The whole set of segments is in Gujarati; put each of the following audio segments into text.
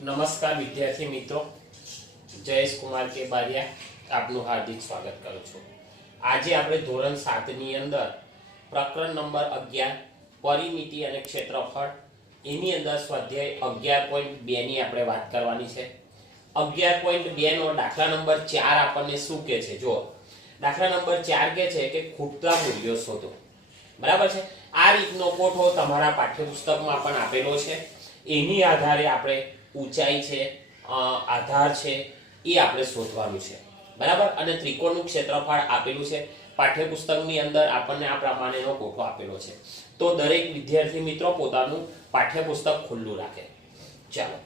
નમસ્કાર વિદ્યાર્થી મિત્રો, જયેશ કુમાર કે બારિયા આપનું હાર્દિક સ્વાગત કરું છું। આજે આપણે ધોરણ 7 ની અંદર પ્રકરણ નંબર 11 પરિમિતિ અને ક્ષેત્રફળ એની અંદર સ્વાધ્યાય 11.2 ની આપણે વાત કરવાની છે। 11.2 નો દાખલા નંબર 4 આપણને શું કહે છે? જો દાખલા નંબર 4 કહે છે કે ખૂટતા મૂલ્યો શોધો। બરાબર છે। આ રીતનો કોઠો તમારા પાઠ્યપુસ્તકમાં પણ આપેલો છે। એની આધારે આપણે ઊંચાઈ છે, આધાર છે, એ આપણે શોધવાનું છે। બરાબર। અને ત્રિકોણનું ક્ષેત્રફળ આપેલું છે પાઠ્યપુસ્તકની અંદર, આપણને આ પ્રમાણેનો કોઠો આપેલો છે। તો દરેક વિદ્યાર્થી મિત્રો પોતાનું પાઠ્યપુસ્તક ખુલ્લું રાખે। ચાલો,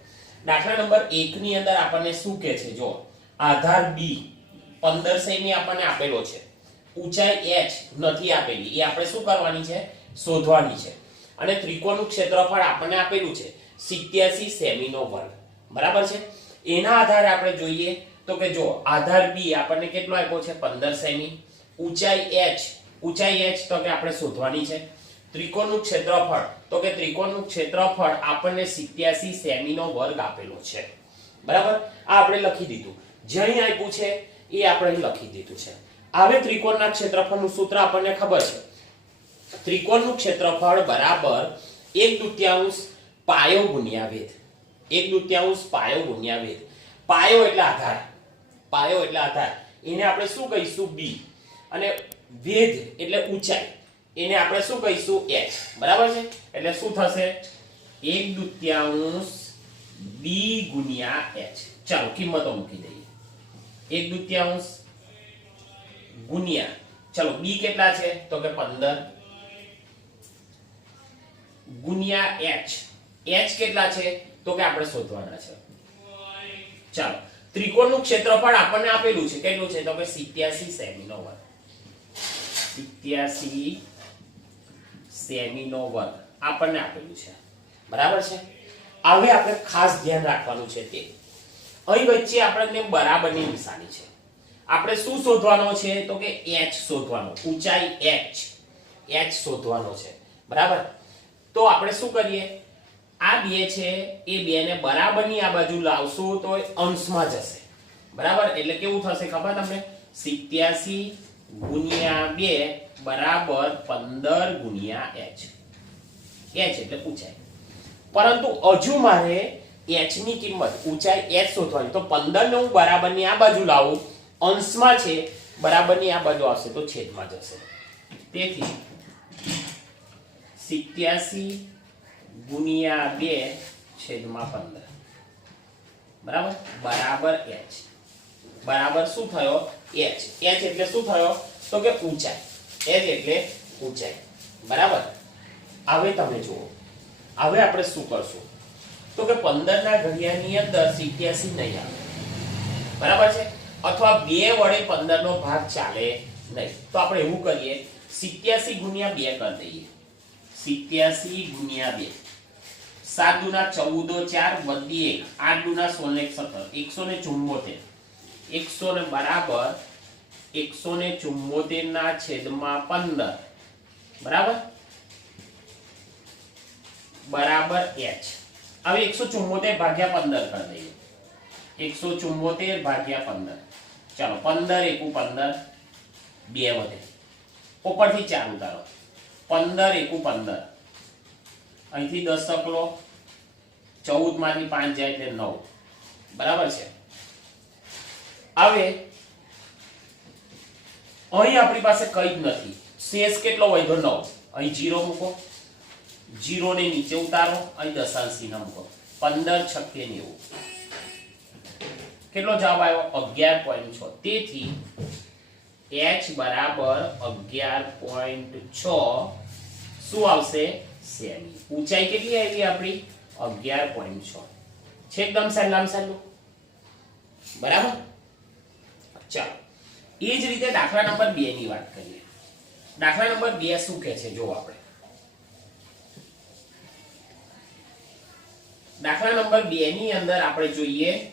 દાખલા નંબર 1 ની અંદર આપણને શું કહે છે? જો આધાર b 15 સેમી આપણને આપેલો છે, ઊંચાઈ h નથી આપેલી, એ આપણે શું કરવાની છે? શોધવાની છે। અને ત્રિકોણનું ક્ષેત્રફળ આપણને આપેલું છે 87 સેમીનો વર્ગ। બરાબર છે। એના આધારે આપણે જોઈએ તો કે જો આધાર b આપણને કેટલો આપ્યો છે? 15 સેમી। ઊંચાઈ h તો કે આપણે શોધવાની છે। ત્રિકોણનું ક્ષેત્રફળ તો કે ત્રિકોણનું ક્ષેત્રફળ આપણને 87 સેમીનો વર્ગ આપેલો છે। બરાબર। આ આપણે લખી દીધું, જે અહીં આપ્યું છે એ આપણે અહીં લખી દીધું છે। હવે ત્રિકોણના ક્ષેત્રફળનું સૂત્ર આપણને ખબર છે, ત્રિકોણનું ક્ષેત્રફળ બરાબર 1/2 પાયો ગુણ્યા વેધ। 1/2 પાયો ગુણ્યા વેધ। પાયો એટલે આધાર, પાયો એટલે આધાર, એને આપણે શું કહીશું? b। અને વેધ એટલે ઊંચાઈ, એને આપણે શું કહીશું? h। બરાબર છે। એટલે શું થશે? 1/2 b ગુણ્યા h। ચાલો કિંમતો મૂકી દઈએ। 1/2 ગુણ્યા, ચાલો b કેટલા છે? તો કે 15 ગુણ્યા h। h કેટલા છે? તો કે આપણે શોધવાના છે। ચાલો, ત્રિકોણનું ક્ષેત્રફળ આપણને આપેલું છે, કેટલું છે? તો કે 87 સેમીનો વર્ગ। 87 સેમીનો વર્ગ આપણને આપેલું છે। બરાબર છે। હવે આપણે ખાસ ધ્યાન રાખવાનું છે તે અહીં વચ્ચે આપણને બરાબરની નિશાની છે। આપણે શું શોધવાનો છે? તો કે h શોધવાનો, ઊંચાઈ h શોધવાનો છે। બરાબર। તો આપણે શું કરીએ? આ બે છે એ બે ને બરાબરની આ બાજુ લાવશું તો એ અંશમાં જશે। બરાબર। એટલે કેવું થશે ખબર તમને? 87 ગુણ્યા 2 બરાબર 15 ગુણ્યા h। h એટલે ઊંચાઈ, પરંતુ હજુ મારે h ની કિંમત, ઊંચાઈ h શોધવાની, તો 15 ને હું બરાબરની આ બાજુ લાવું, અંશમાં છે, બરાબરની આ બાજુ આવશે તો છેદમાં જશે। તેથી 87 ગુણ્યા 2 છેદમાં 15 બરાબર બરાબર h। બરાબર શું થયો? h। h એટલે શું થયો? તો કે ઊંચાઈ, h એટલે ઊંચાઈ। બરાબર। હવે તમે જુઓ, હવે આપણે શું કરશું? તો કે 15 ના ઘડિયાની અંદર 87 નહીં આવે। બરાબર છે। અથવા 2 વડે 15 નો ભાગ ચાલે નહીં, તો આપણે એવું કરીએ 87 ગુણ્યા 2 કરી દઈએ। 87 ગુણ્યા 2, 7 દુના 14 4 વધી 1, 8 દુના 16 17, 174 100 બરાબર 174 ના છેદમાં 15 બરાબર બરાબર h। હવે 174 ભાગ્યા 15 કરી દઈએ। 174 ભાગ્યા 15, ચાલો 15 એકુ 15, 2 વધે, ઉપરથી 4 ઉતારો, 15 એકુ 15, અહીંથી 10 તકલો, 14 માંથી 5 જાય એટલે 9 બરાબર છે। હવે અહીં આપણી પાસે કઈ જ નથી, શેષ કેટલો વધ્યો? 9। અહીં 0 મૂકો, 0 ને નીચે ઉતારો, અહીં દશાંશ ચિહ્ન મૂકો, 15 છક્કે 90, કેટલો જવાબ આવ્યો? 11.6। તેથી h બરાબર 11.6 શું આવશે? સેમી। ઊંચાઈ કેટલી આવી આપણી? 11.6 છે, એકદમ સહેલું। બરાબર। ચાલો, એ જ રીતે દાખલા નંબર 2 ની વાત કરીએ। દાખલા નંબર 2 શું કહે છે? જો આપણે દાખલા નંબર 2 ની અંદર આપણે જોઈએ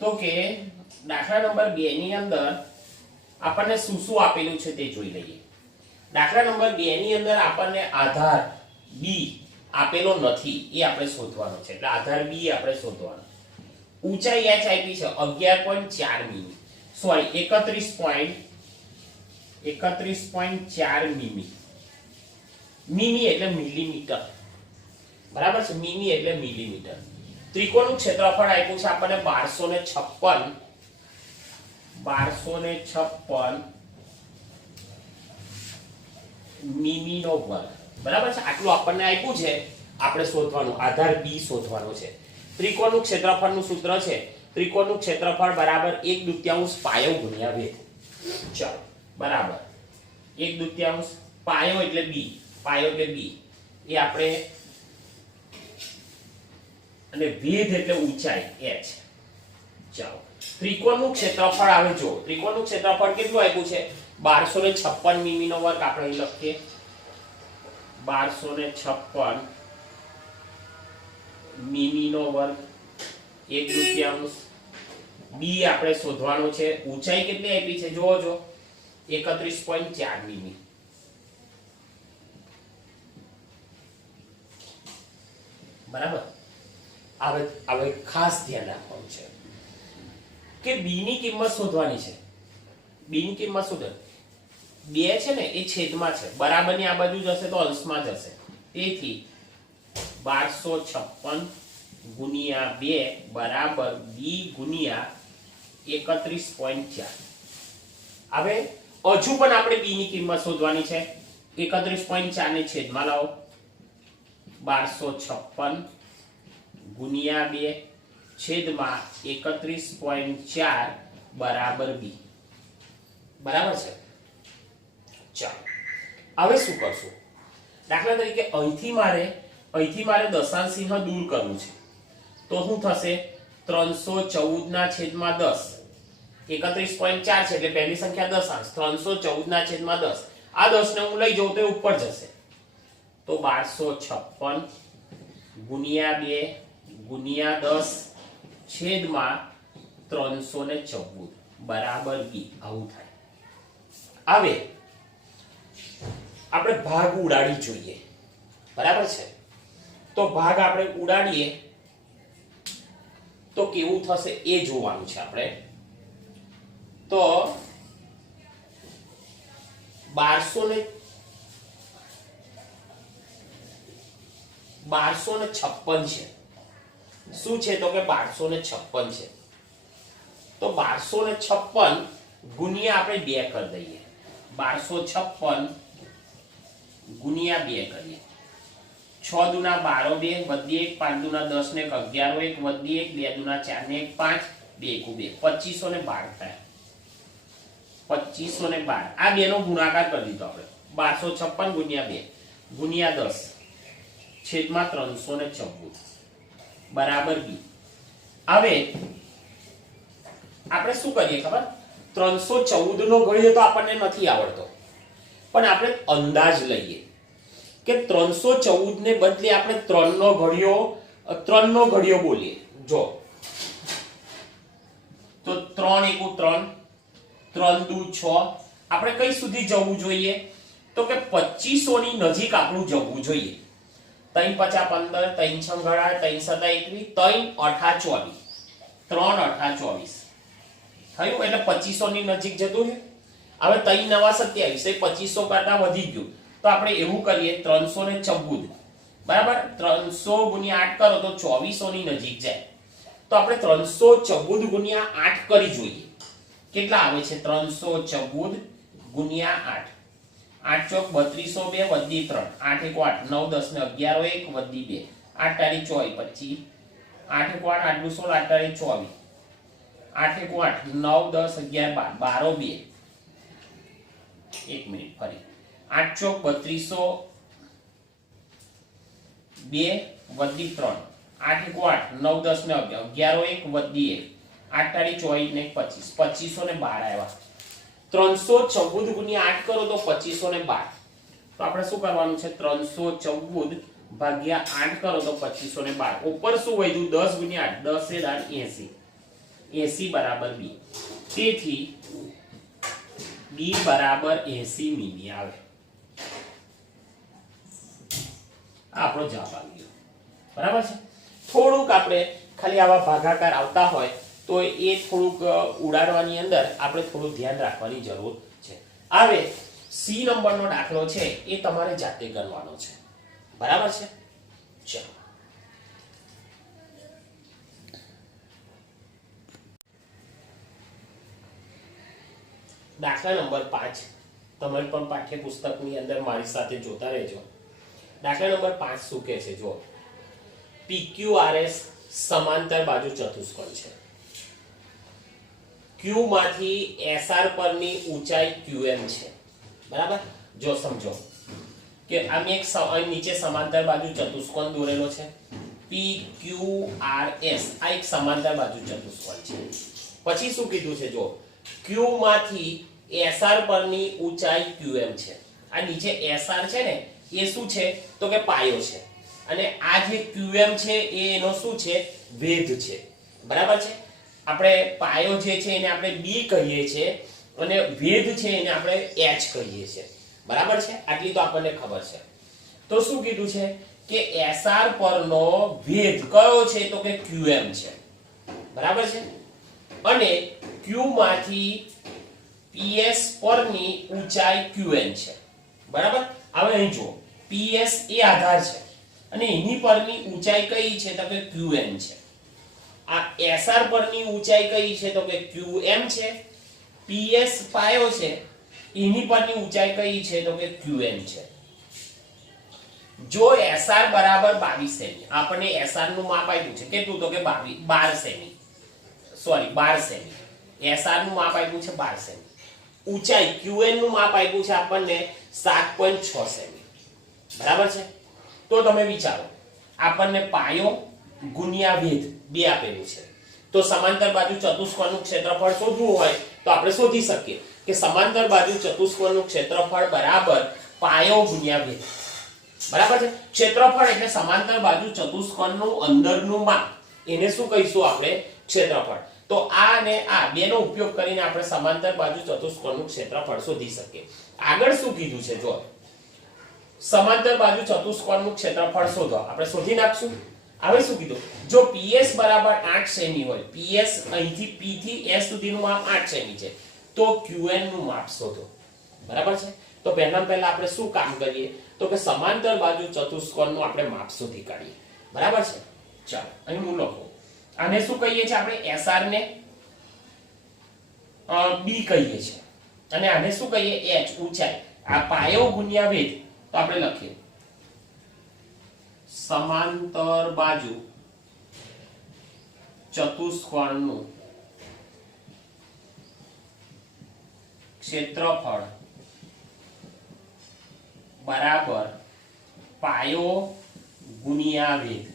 તો કે દાખલા નંબર 2 ની અંદર આપણને શું શું આપેલું છે તે જોઈ લઈએ। દાખલા નંબર 2 ની અંદર આપણને આધાર b આપેલો નથી એ આપણે શોધવાનો છે, એટલે આધાર બી આપણે શોધવાનો. ઊંચાઈ h આપી છે 11.4 મીમી, સોરી 31.4 મીમી. મીમી એટલે મિલીમીટર, બરાબર છે, મીમી એટલે મિલીમીટર. ત્રિકોણનું ક્ષેત્રફળ આપ્યું છે આપણને 1256 મીમી નો વર્ગ, બરાબર છે. આટલું આપણને આપ્યું છે, આપણે શોધવાનું, આધાર બી શોધવાનો છે. ત્રિકોણનું ક્ષેત્રફળનું સૂત્ર છે ત્રિકોણનું ક્ષેત્રફળ બરાબર 1/2 પાયો ગુણ્યા વેધ. ચાલો બરાબર 1/2 પાયો એટલે બી, પાયો એટલે બી એ આપણે, અને વેધ એટલે ઊંચાઈ h. ચાલો ત્રિકોણનું ક્ષેત્રફળ આવે, જો ત્રિકોણનું ક્ષેત્રફળ કેટલું આપ્યું છે 1256 મીમી નો વર્ગ. આપણે અહીં લખીએ 1256 મીમી નો વર્ગ 1/2. બી આપણે શોધવાનું છે. ઊંચાઈ કેટલી આપી છે જોવો જો 31.4 મીમી. બરાબર. હવે ખાસ ધ્યાન રાખવાનું છે કે બી ની કિંમત શોધવાની છે. બી ની કિંમત શોધો. 2 છે ને એ છેદમાં છે, બરાબરની આ બાજુ જશે તો અંશમાં જશે. તેથી 1256 ગુણ્યા 2 બરાબર બી ગુણ્યા 31.4. હવે હજુ પણ આપણે બી ની કિંમત શોધવાની છે. 31.4 ને છેદમાં લાવો, 1256 ગુણ્યા 2 છેદમાં 31.4 બરાબર બી. બરાબર છે. ચાલો હવે શું કરશું? દાખલા તરીકે અહીંથી મારે દશાંશ ચિહ્ન દૂર કરવું છે, તો શું થશે? 314 ના છેદમાં 10. 31.4 છે એટલે પહેલી સંખ્યા દશાંશ, 314 ના છેદમાં 10. આ 10 ને હું લઈ જાઉં તો ઉપર જશે, તો 1256 ગુણ્યા 2 ગુણ્યા 10 છેદમાં 314 બરાબર બી. આવું થાય. હવે આપણે ભાગ ઉડાડી જોઈએ, બરાબર છે. તો ભાગ આપણે ઉડાડીએ તો કેવું થશે એ જોવાનું છે આપણે. તો 1256 છે. શું છે? તો કે 1256 છે. તો 1256 ગુણ્યા આપણે 2 કરી દઈએ. 1256 ગુણ્યા 2 કરીએ. 6 દુના 12 વધી 1 5 દુના 10 ને 11 1 વધી 1 2 દુના 4 ને 1 5 2 2 2512 થાય. 2512 આ બે નો ગુણાકાર કરી દીધો આપણે. 1256 ગુણ્યા 2 ગુણ્યા 10 છેદમાં 314 બરાબર બી. હવે આપણે શું કરીએ ખબર? 314 નો ઘડિયો તો આપણને નથી આવડતો, પણ આપણે અંદાજ લઈએ કે 314 ને બદલે આપણે 3 નો ઘડિયો બોલીએ. જો તો 3 * 3 3 * 2 6. આપણે કઈ સુધી જવું જોઈએ? તો કે 2500 ની નજીક આપણું જવું જોઈએ. 3 × 5 = 15, 3 × 6 = 18, 3 × 7 = 21, 3 × 8 = 24, 3 × 8 = 24 થયું. એટલે 2500 ની નજીક જતું છે. હવે 3 × 9 = 27, એ 2500 કરતા વધી ગયું. તો આપણે એવું કરીએ 314 બરાબર 300 × 8 કરો તો 2400 ની નજીક જાય. તો આપણે 314 × 8 કરી જોઈએ. કેટલા આવે છે? 314 × 8 8 ચોક 3202 વધી 3 8 1 8 9 10 ને 11 1 વધી 2 8 તારી 24 25 8 1 8 8 16 8 તારી 24 8 1 8 9 10 11 12 12 2 1 મિનિટ ફરી 8 ચોક 3202 વધી 3 8 1 8 9 10 ને 11 1 વધી 1 8 તારી 24 ને 25 2512 આવ્યા. 314 × 8 કરો તો 2512. તો આપણે શું કરવાનું છે? 314 ભાગ્યા 8 કરો તો 2512. ઉપર શું વધ્યું? 10 × 8 10 * 80 80 બરાબર બી. તેથી બી બરાબર 80 મીમી આવે. આપણો જવાબ આવી ગયો. બરાબર છે. થોડુંક આપણે ખાલી આવા ભાગાકાર આવતા હોય તો એ થોડુંક ઉડાડવાની અંદર આપણે થોડું ધ્યાન રાખવાની જરૂર છે. હવે સી નંબરનો દાખલો છે એ તમારે જાતે કરવાનો છે. બરાબર છે. ચાલો દાખલા નંબર 5 તમે પણ પાઠ્યપુસ્તકની અંદર મારી સાથે જોતા રહેજો. દાખલા નંબર 5 શું કહે છે જો PQRS સમાંતર બાજુ ચતુષ્કોણ છે. Q માંથી SR પરની ઊંચાઈ QM છે. બરાબર. જો સમજો કે આમ એક નીચે સમાંતર બાજુ ચતુષ્કોણ દોરેલો છે PQRS આ એક સમાંતર બાજુ ચતુષ્કોણ છે. પછી શું કીધું છે જો Q માંથી SR પરની ઊંચાઈ QM છે. આ નીચે SR છે ને એ શું છે તો કે પાયો છે અને આ જે QM છે એ એનો શું છે વેધ છે. બરાબર છે. આપણે પાયો જે છે એને આપણે B કહીએ છીએ અને વેધ છે એને આપણે H કહીએ છીએ. બરાબર છે. આટલી તો આપણને ખબર છે. તો શું કીધું છે કે SR પરનો વેધ કયો છે તો કે QM છે. બરાબર છે. અને Q માંથી PS પરની ઊંચાઈ QN છે. બરાબર. હવે અહીં જુઓ PS એ આધાર છે અને એની પરની ઊંચાઈ કઈ છે તો કે QN છે. આ SR પરની ઊંચાઈ કઈ છે તો કે QM છે. PS પાયો છે એની પરની ઊંચાઈ કઈ છે તો કે QN છે. જો SR બરાબર 22 સેમી આપણને SR નું માપ આપ્યું છે કેટલું તો કે 12 સેમી સોરી 12 સેમી SR નું માપ આપ્યું છે 12 સેમી. ઊંચાઈ QN નું માપ આપ્યું છે આપણને 7.6 સેમી. બરાબર છે. તો તમે વિચારો આપણને પાયો ગુણ્યા વેધ બે આપેલું છે તો સમાંતર બાજુ ચતુષ્કોણનું ક્ષેત્રફળ શોધવું હોય તો આપણે શોધી શકીએ કે સમાંતર બાજુ ચતુષ્કોણનું ક્ષેત્રફળ બરાબર પાયો ગુણ્યા વેધ. બરાબર છે. ક્ષેત્રફળ એટલે સમાંતર બાજુ ચતુષ્કોણનું અંદરનું માપ એને શું કહીશું આપણે ક્ષેત્રફળ. તો આ અને આ બેનો ઉપયોગ કરીને આપણે સમાંતર બાજુ ચતુષ્કોણનું ક્ષેત્રફળ શોધી શકીએ. આગળ શું કીધું છે જો સમાંતર બાજુ ચતુષ્કોણનું ક્ષેત્રફળ શોધો આપણે શોધી નાખશું. હવે શું કીધું જો PS બરાબર 8 સેમી હોય PS અહીંથી P થી S સુધીનું માપ 8 સેમી છે તો QN નું માપ શોધો. બરાબર છે. તો પહેલા આપણે શું કામ કરીએ તો કે સમાંતર બાજુ ચતુષ્કોણનું આપણે માપ શોધી કાઢીએ. બરાબર છે. ચાલો અહીં હું લખું. આને શું કહીએ છીએ આપણે SR ને B કહીએ છીએ અને આને શું કહીએ H ઊંચાઈ. આ પાયો ગુણ્યા વેધ તો આપણે લખીએ સમાંતર બાજુ ચતુષ્કોણનું ક્ષેત્રફળ બરાબર પાયો ગુણ્યા વેધ.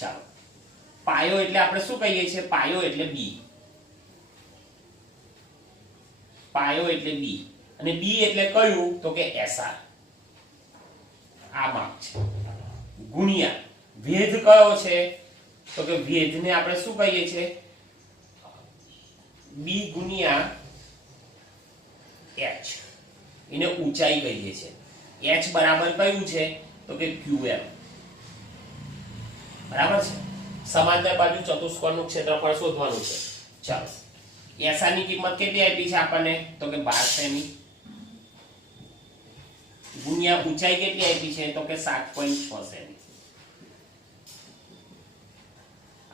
ચાલો પાયો એટલે આપણે શું કહીએ છીએ પાયો એટલે B. પાયો એટલે B અને B એટલે કયું તો કે SR. આ માપ છે ગુણ્યા વેધ કયો છે તો કે વેધને આપણે શું કહીએ છીએ B ગુણ્યા H એને ઊંચાઈ કહીએ છીએ. H બરાબર કયું છે તો કે QM. બરાબર છે. સમાંતર બાજુ ચતુષ્કોણનું ક્ષેત્રફળ શોધવાનું છે. ચાલો SR ની કિંમત કેટલી આપી છે આપણને તો કે 12 સેમી ગુણ્યા ઊંચાઈ કેટલી આપી છે તો કે 7.6 સેમી.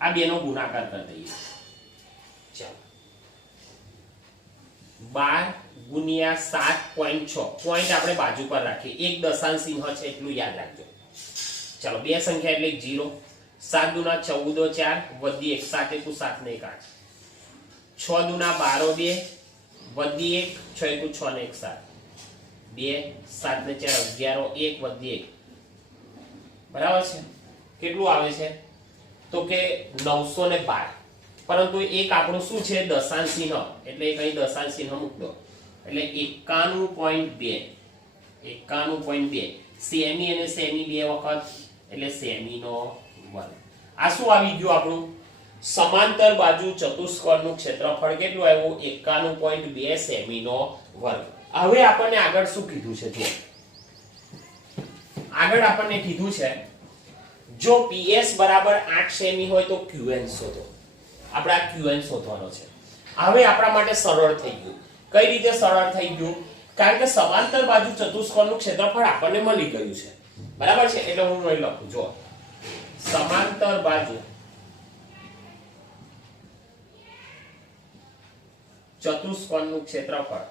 આ બેનો ગુણાકાર કરી દઈએ. ચાલો 12 ગુણ્યા 7.6 પોઈન્ટ આપણે બાજુ પર રાખીએ. એક દશાંશ ચિહ્ન છે એટલું યાદ રાખજો. ચાલો બે સંખ્યા એટલે 0 7 દુના 14 4 વધી 1 7 એકુ 7 ને 1 8 6 દુના 12 2 વધી 1 6 એકુ 6 ને 1 7 2 7 ને 4 11 1 વધી 1. બરાબર છે. કેટલું આવે છે તો કે 912. પરંતુ એક આપણું શું છે દશાંશ ચિહ્ન એટલે કઈ દશાંશ ચિહ્ન મૂકતો એટલે 91.2 91.2 સેમી અને સેમી બે વખત એટલે સેમી નો વર્ગ. આ શું આવી ગયું આપણું સમાંતર બાજુ ચતુષ્કોણનું ક્ષેત્રફળ કેટલું આવ્યું 91.2 સેમી નો વર્ગ. હવે આપણને આગળ શું કીધું છે જો આગળ આપણને કીધું છે જો PS બરાબર 8 સેમી હોય તો QN શોધો. આપણે આ QN શોધવાનો છે. હવે આપણા માટે સરળ થઈ ગયું. કઈ રીતે સરળ થઈ ગયું? કારણ કે સમાંતર બાજુ ચતુષ્કોણનું ક્ષેત્રફળ આપણને મળી ગયું છે. બરાબર છે? એટલે હું અહીં લખું જો સમાંતર બાજુ ચતુષ્કોણનું ક્ષેત્રફળ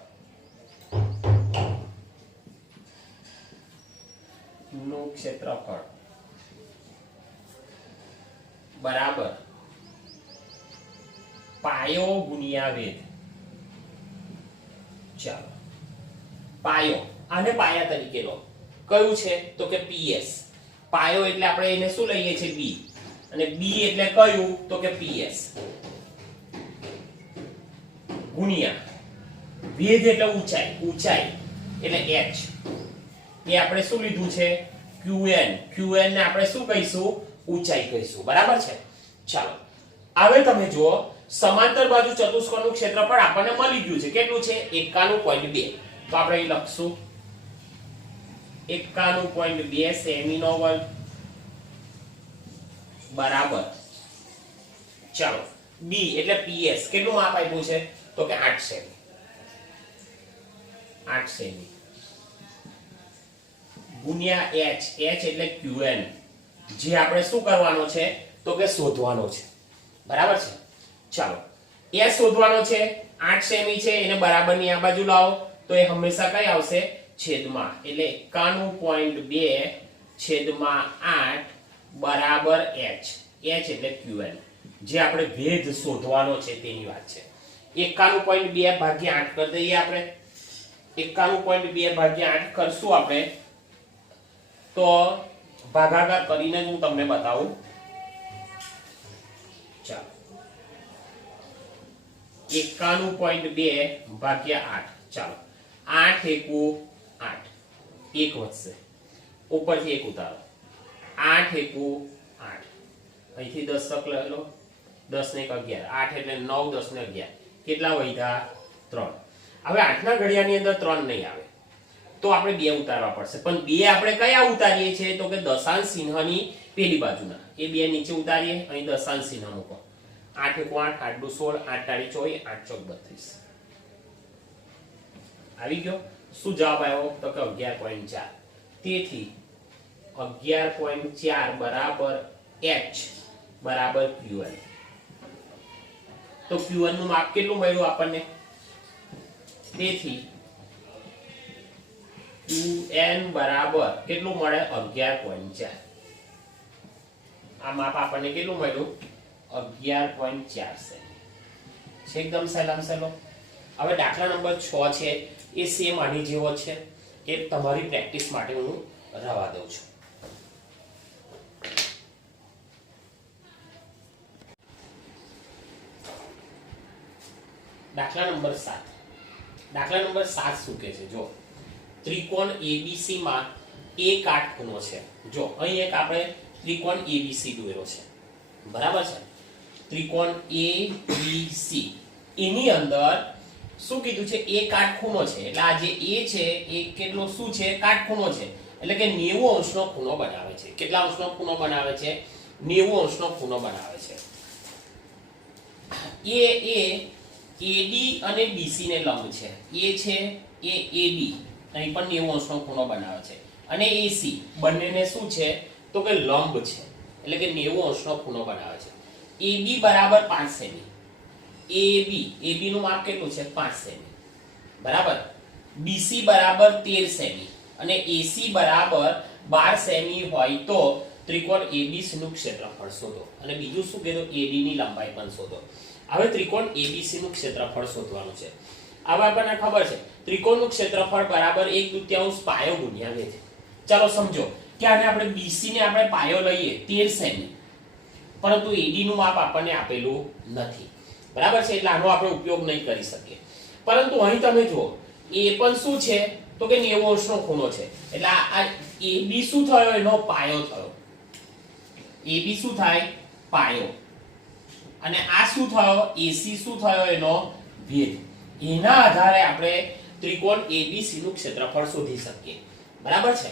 બરાબર પાયો ગુણ્યા વેધ. ચાલો પાયો આને પાયા તરીકે લો. કયું છે તો કે PS. પાયો એટલે આપણે એને શું લઈએ છીએ B અને B એટલે કયું તો કે PS ગુણ્યા વેધ એટલે ઊંચાઈ. ઊંચાઈ એટલે H એ આપણે શું લીધું છે QN. QN ને આપણે શું કહીશું ઊંચાઈ કહીશું. બરાબર છે? ચાલો હવે તમે જુઓ સમાંતર બાજુ ચતુષ્કોણનું ક્ષેત્રફળ આપણને મળી ગયું છે. કેટલું છે 91.2. તો આપણે અહીં લખશું 91.2 સેમીનો વર્ગ બરાબર. ચાલો B એટલે PS કેટલું માપ આપ્યું છે તો કે 8 સેમી. 8 સેમી ગુણ્યા H. H એટલે QN જે આપણે શું કરવાનો છે તો કે શોધવાનો છે. બરાબર છે? ચાલો S શોધવાનો છે 8 સેમી છે એને બરાબરની આ બાજુ લાવો તો એ હંમેશા કઈ આવશે છેદમાં. એટલે 91.2 છેદમાં 8 બરાબર H. H એટલે QN જે આપણે ભેદ શોધવાનો છે તેની વાત છે. 91.2 ભાગ્યા 8 કરી દઈએ આપણે. 91.2 ભાગ્યા 8 કરશું આપણે તો ભાગાકાર કરીને જ હું તમને બતાવું. ચાલો 91.2 ભાગ્યા 8. ચાલો 8 એકુ 8 એક વધશે ઉપરથી એક ઉતારો 8 એકુ 8 અહીંથી 10 તક લઈ લો 10 ને 1 11 8 એટલે 9 10 ને 11 કેટલા વધ્યા 3. હવે 8 ના ઘડિયાની અંદર 3 નહીં આવે તો આપણે 2 ઉતારવા પડશે. પણ 2 આપણે કયા ઉતારીએ છીએ તો કે દશાંશ ચિહ્નની પેલી બાજુના. એ 2 નીચે ઉતારીએ અહીં દશાંશ ચિહ્ન મૂકો. 8 એકુ 8 8 દુ 16 8 તાળી 24 8 ચોક 32 આવી ગયો. શું જવાબ આવ્યો તો કે 11.4. તેથી 11.4 બરાબર H બરાબર QN. તો QN નું માપ કેટલું મળ્યું આપણને? તેથી QN બરાબર કેટલું મળે 11.4. આ માપ આપણને કેટલું મળ્યું 11.4 સેમી. છે એકદમ સહેલામ સહેલો. હવે દાખલા નંબર 6 છે એ સેમ આની જેવો છે. એ તમારી પ્રેક્ટિસ માટે હું રવા દઉં છું. દાખલા નંબર 7. દાખલા નંબર 7 શું કહે છે જો ત્રિકોણ ABC માં એક કાટખૂણો છે. જો અહીં એક આપણે ત્રિકોણ ABC દોર્યો છે. બરાબર છે? ત્રિકોણ ABC એની અંદર શું કીધું છે એ કાટખૂણો છે. એટલે આ જે A છે એ કેટલો શું છે કાટખૂણો છે. એટલે કે 90 અંશનો ખૂણો બનાવે છે. કેટલા અંશનો ખૂણો બનાવે છે 90 અંશનો ખૂણો બનાવે છે. AD અને BC ને લંબ છે. A છે એ AD અહીં પણ 90 અંશનો ખૂણો બનાવે છે અને AC બંનેને શું છે તો કે લંબ છે. એટલે કે 90 અંશનો ખૂણો બનાવે છે. AB બરાબર 5 સેમી. AB નું માપ કેટલું છે 5 સેમી. બરાબર. BC બરાબર 13 સેમી અને AC બરાબર 12 સેમી હોય તો ત્રિકોણ ABC નું ક્ષેત્રફળ શોધો. અને બીજું શું કીધું AD ની લંબાઈ પણ શોધો. હવે ત્રિકોણ ABC નું ક્ષેત્રફળ શોધવાનું છે. હવે આપણને ખબર છે ત્રિકોણનું ક્ષેત્રફળ બરાબર 1/2 પાયો ગુણ્યા વેધ. ચાલો સમજો કે આને આપણે BC ને આપણે પાયો લઈએ 13 સેમી પરંતુ AD નું માપ આપણને આપેલું નથી. બરાબર છે? એટલે આનો આપણે ઉપયોગ નહીં કરી શકીએ. પરંતુ અહીં તમે જુઓ એ પણ શું છે તો કે 90 અંશનો ખૂણો છે. એટલે આ AB શું થયો એનો પાયો થયો. AB શું થાય પાયો અને આ શું થયો AC શું થયો એનો ભેદ. એના આધારે આપણે ત્રિકોણ ABC નું ક્ષેત્રફળ શોધી શકીએ. બરાબર છે?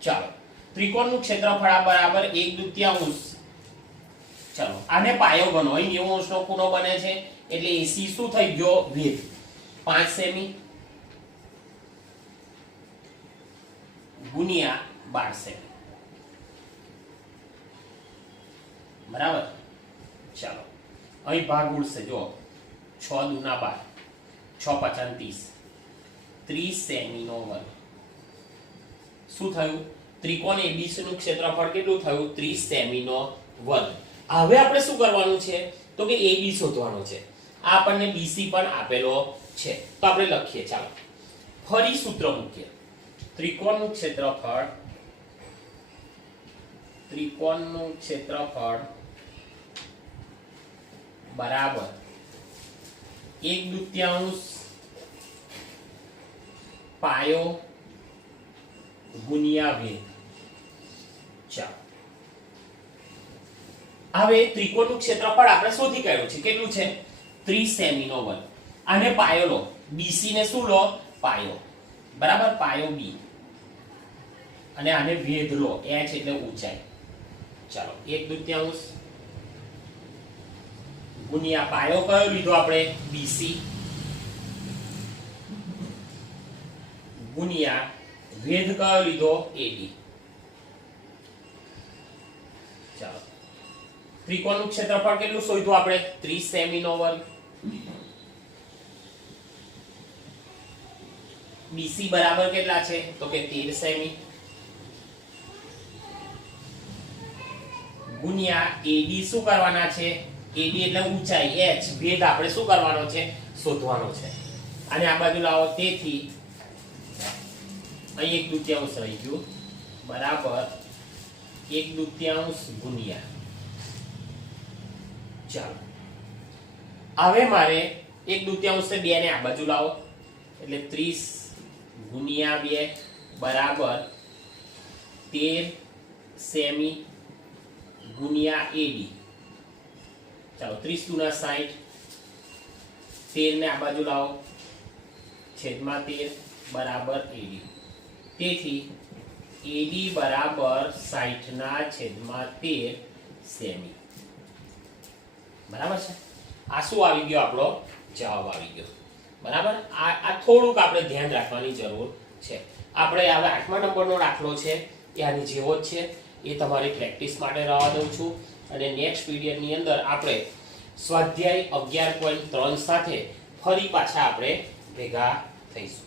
ચાલો ત્રિકોણનું ક્ષેત્રફળ આ બરાબર 1/2. ચલો આને પાયો ગણો. અહીં 90 અંશનો ખૂણો બને છે એટલે AC શું થઈ ગયો? વેધ 5 સેમી ગુણ્યા 12 સેમી. બરાબર. ચાલો અહીં ભાગ ઉડશે. જો 6 દુના 12, 6 પચાસ 30 સેમીનો વર્ગ. શું થયું? ત્રિકોણ ABC નું ક્ષેત્રફળ કેટલું થયું? 30 સેમીનો વર્ગ. હવે આપણે શું કરવાનું છે? તો કે AB શોધવાનો છે. આ આપણને BC પણ આપેલો છે, તો આપણે લખીએ. ચાલો ફરી સૂત્ર મૂકીએ. ત્રિકોણનું ક્ષેત્રફળ બરાબર 1/2 પાયો ગુણ્યા વેધ. ચાલો હવે ત્રિકોણનું ક્ષેત્રફળ આપણે શોધી કાઢ્યું છે. કેટલું છે? 30 સેમીનો વર્ગ. આને પાયો લો. BC ને શું લો? પાયો. બરાબર. પાયો B અને આને વેધ લો. h એટલે ઊંચાઈ. ચાલો 1/2 ગુણ્યા પાયો કયો લીધો આપણે? BC ગુણ્યા વેધ કયો લીધો? AD. ચાલો ત્રિકોણનું ક્ષેત્રફળ કેટલું શોધ્યું આપણે? 30 સેમીનો વર્ગ. BC બરાબર કેટલા છે? તો કે 13 સેમી ગુણ્યા AD શું કરવાના છે? AD એટલે ઊંચાઈ, h ભેદ આપણે શું કરવાનો છે? શોધવાનો છે. અને આ બાજુ લાવો. તેથી અહીં 1/2 રહી ગયું બરાબર 1/2 ગુણ્યા. ચાલો હવે મારે 1/2 છે 2 ને આ બાજુ લાવો એટલે 30 ગુણ્યા 2 બરાબર 13 સેમી ગુણ્યા AD. ચાલો 30 દુના 60, 13 ને આ બાજુ લાવો છેદમાં 13 બરાબર AD. તેથી AD બરાબર 60/13 સેમી. બરાબર છે. આ શું આવી ગયો? આપણો જવાબ આવી ગયો. બરાબર. આ થોડુંક આપણે ધ્યાન રાખવાની જરૂર છે. આપણે હવે 8મા નંબરનો દાખલો છે એ આની જેવો જ છે. એ તમારી પ્રેક્ટિસ માટે રહેવા દઉં છું અને નેક્સ્ટ પીરિયડની અંદર આપણે સ્વાધ્યાય 11.3 સાથે ફરી પાછા આપણે ભેગા થઈશું.